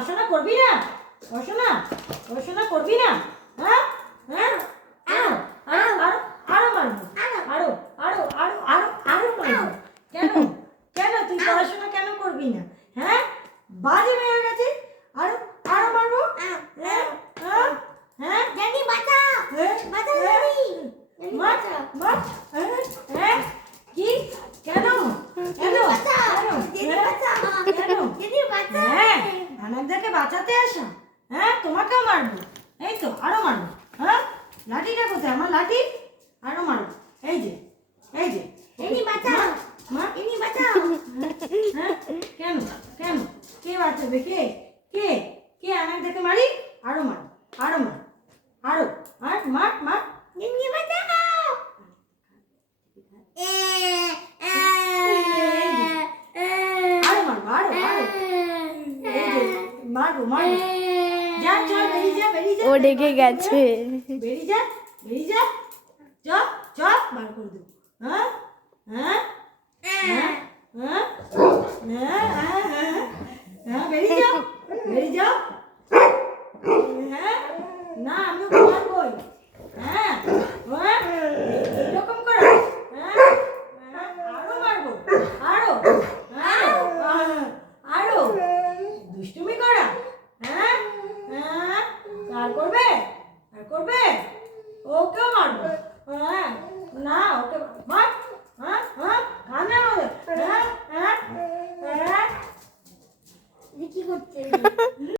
পড়াশোনা করবি না? পড়াশোনা করবি না? হ্যাঁ হ্যাঁ আরো আরো মারবো, আরো আরো আরো আরো আরো মারবো। কেন কেন তুই পড়াশোনা কেন করবি না? হ্যাঁ বাজে মেয়ে হয়ে গেছে। আরো আরো মারবো। হ্যাঁ হ্যাঁ হ্যাঁ জানি বাঁচা বাঁচা জানি মার মার। হ্যাঁ কি কেন কেন বাঁচা কেন বাঁচা কেন জানি বাঁচা হ্যাঁ আনারদাকে বাঁচাতে আসা। হ্যাঁ তোমাকেও মারবো। এই তো আরো মারবো। হ্যাঁ লাঠিটা কোথায় আমার লাঠি? আরো মারবো। এই যে এই যে জানি বাঁচা মা জানি বাঁচা হ্যাঁ কেন কেন কে বাঁচাবে? কে কে কে আনারদাকে মারি? আরো মার আরো মার আরো আর মার মার। জানি বাঁচা আরো মারবো আরো আরো এই যে মারবো মারবো। যা চল বেরিয়ে যা ও ডেকে গেছে। বেরিয়ে যা চ চ বার করে দেবো। হ্যাঁ হ্যাঁ হ্যাঁ হ্যাঁ হ্যাঁ হ্যাঁ হ্যাঁ বেরিয়ে যাও হ্যাঁ না আমি মারবই। হ্যাঁ হ্যাঁ এরকম করে হ্যাঁ আরো মারবো আরো আরো আরো দুষ্টুমি করা। হ্যাঁ হ্যাঁ আর করবে ওকেও মারবো। হ্যাঁ না ওকে মার। হ্যাঁ হ্যাঁ কানে মারবে। হ্যাঁ হ্যাঁ হ্যাঁ কি করছে